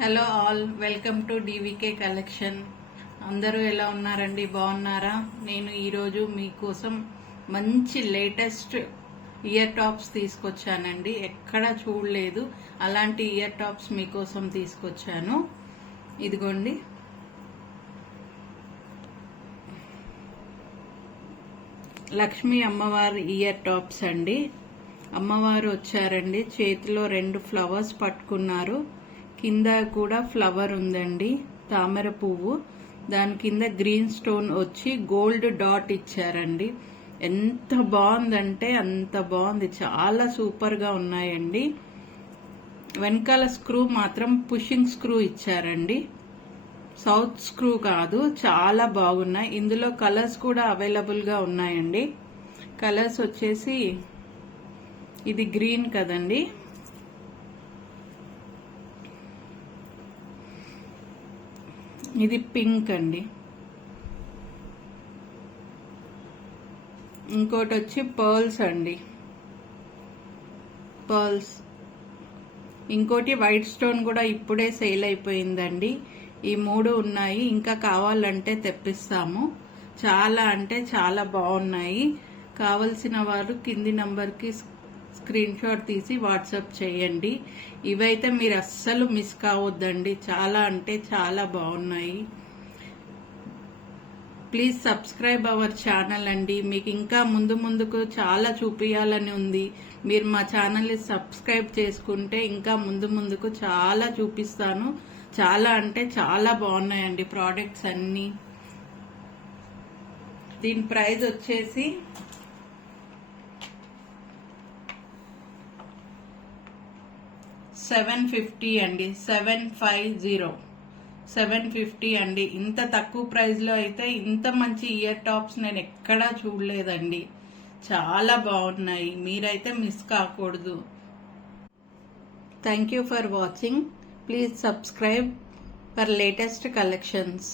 Hello all, welcome to DVK collection. అందరూ ఎలా ఉన్నారండి? బాగున్నారా? నేను ఈరోజు మీకోసం మంచి లేటెస్ట్ ఇయర్ టాప్స్ తీసుకొచ్చానండి. ఎక్కడా చూడలేదు అలాంటి ఇయర్ టాప్స్ మీకోసం తీసుకొచ్చాను. ఇదిగోండి, లక్ష్మీ అమ్మవారి ఇయర్ టాప్స్ అండి. అమ్మవారు వచ్చారండి, చేతిలో 2 ఫ్లవర్స్ పట్టుకున్నారు. కింద కూడా ఫ్లవర్ ఉందండి, తామర పువ్వు. దాని కింద గ్రీన్ స్టోన్ వచ్చి గోల్డ్ డాట్ ఇచ్చారండి. ఎంత బాగుందంటే అంత బాగుంది, చాలా సూపర్ గా ఉన్నాయండి. వెనకాల స్క్రూ మాత్రం పుషింగ్ స్క్రూ ఇచ్చారండి, సౌత్ స్క్రూ కాదు. చాలా బాగున్నాయి. ఇందులో కలర్స్ కూడా అవైలబుల్ గా ఉన్నాయండి. కలర్స్ వచ్చేసి ఇది గ్రీన్ కదండి, ఇది పింక్ అండి, ఇంకోటి వచ్చి పర్ల్స్ అండి, పర్ల్స్. ఇంకోటి వైట్ స్టోన్ కూడా ఇప్పుడే సేల్ అయిపోయిందండి. ఈ 3 ఉన్నాయి, ఇంకా కావాలంటే తెప్పిస్తాము. చాలా అంటే చాలా బాగున్నాయి. కావలసిన వారు కింది నంబర్కి స్క్రీన్ షాట్ తీసి వాట్సాప్ చేయండి. ఇవైతే మీరు అస్సలు మిస్ కావద్దండి, చాలా అంటే చాలా బాగున్నాయి. ప్లీజ్ సబ్స్క్రైబ్ అవర్ ఛానల్ అండి. మీకు ఇంకా ముందుకు చాలా చూపించాలని ఉంది. మీరు మా ఛానల్ని సబ్స్క్రైబ్ చేసుకుంటే ఇంకా ముందుకు చాలా చూపిస్తాను. చాలా అంటే చాలా బాగున్నాయండి ప్రోడక్ట్స్ అన్నీ. దీని ప్రైస్ వచ్చేసి $750 అండి, 750 అండి. ఇంత తక్కువ ప్రైస్ లో అయితే ఇంత మంచి ఇయర్ టాప్స్ నేను ఎక్కడా చూడలేదండి. చాలా బాగున్నాయి, మీరైతే మిస్ కాకూడదు. Thank you for watching. Please subscribe for latest collections.